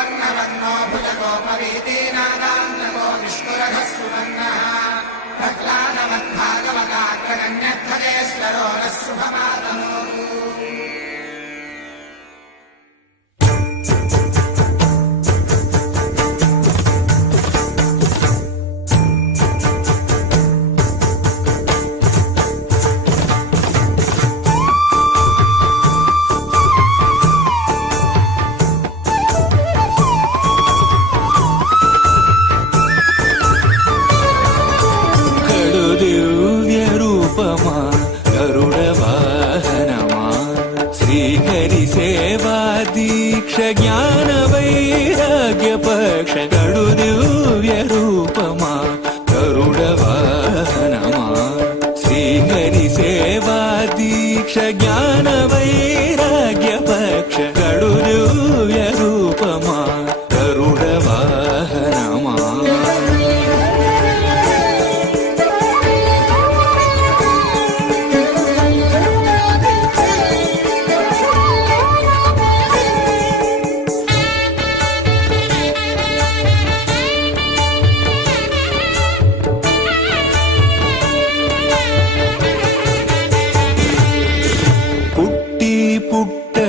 वर्णवर्णो भुजगोपवीतीनागान्तको विष्णुरथः सुवर्णः प्रह्लादमद्भागवताग्रगण्यध्वजेश्वरो नः शुभमातनोः రూపమా గరుడ వాహనమా? శ్రీహరి సేవా దీక్ష జ్ఞాన వైరాగ్య పక్ష గడు దివ్య రూపమా? గరుడ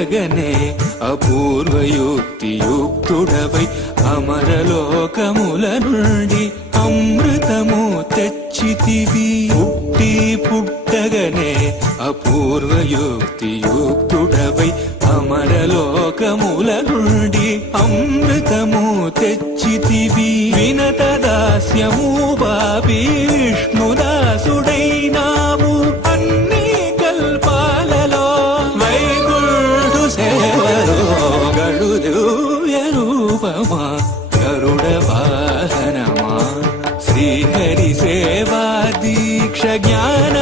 పుట్టగనే అపూర్వయుక్తియుక్తుడవై అమరలోకముల నుండి అమృతము తెచ్చితివి. పుట్టి పుట్టగనే అపూర్వయుక్తియుక్తుడవై అమరలోకముల నుండి అమృతము తెచ్చితివి. వినత దాస్యము బాపి విష్ణుదాసుడైనావు అన్ని రూపమా గరుడ వాహనమా? శ్రీహరి సేవా దీక్ష జ్ఞాన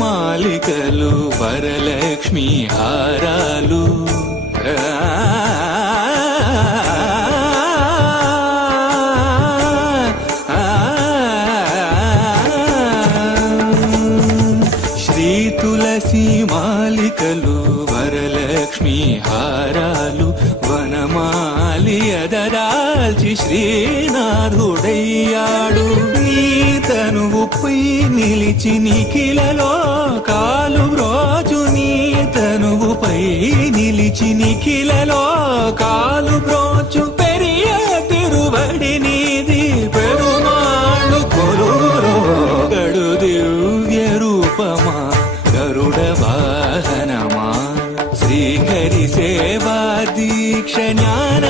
మాలికలు వరలక్ష్మి హారాలు. శ్రీ తులసి మాలికలు వరలక్ష్మి హారాలు వనమాలి అదరాల్చి శ్రీనాథుడయ్యాడు. నీ తనువుపై నిలిచి నిఖిలలో కాలు రోజు నీ తనువుపై నిలిచి నిఖిలలో కాలు బ్రోచు పెరియ తిరువడి నీది పెరుమాళ్ళు కొలురో గడు దివ్య రూపమా గరుడ వాహనమా. శ్రీహరి సేవా దీక్ష జ్ఞాన